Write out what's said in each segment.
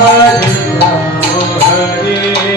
হরে রাম হরে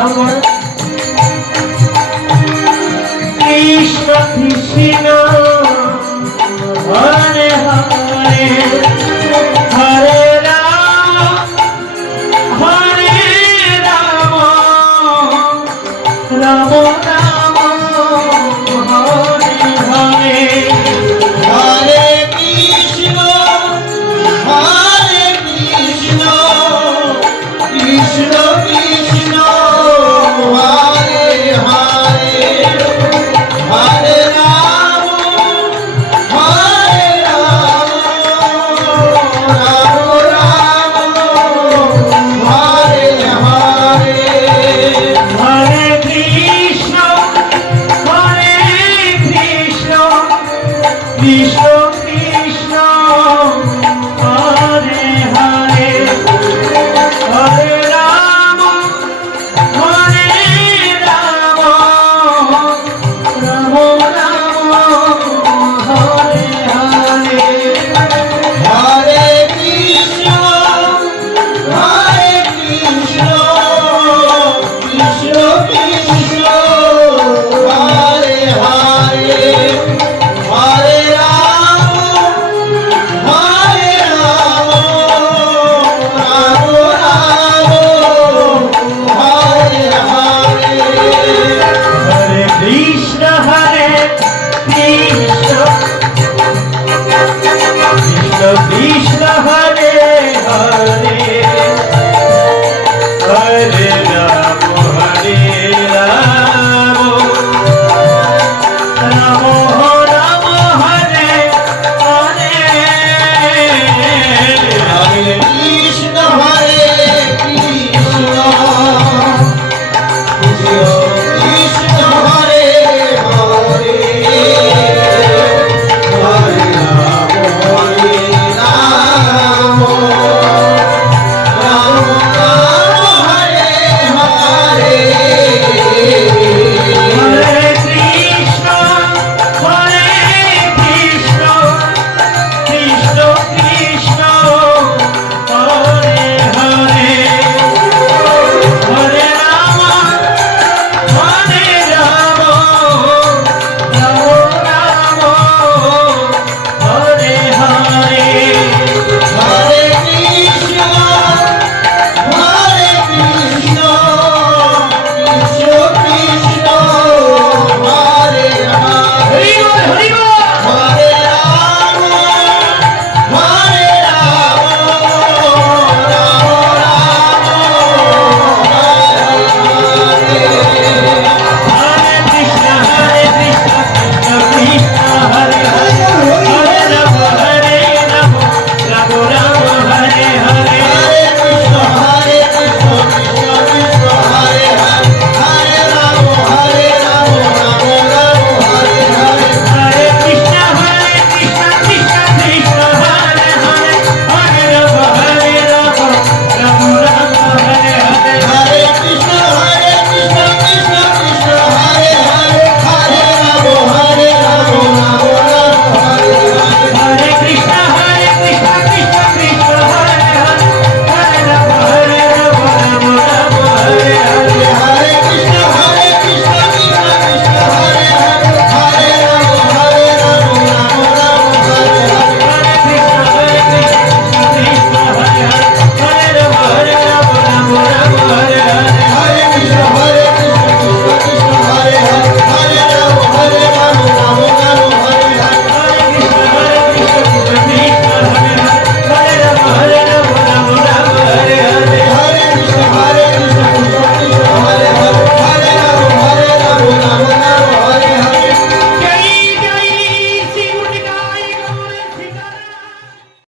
সব পড়া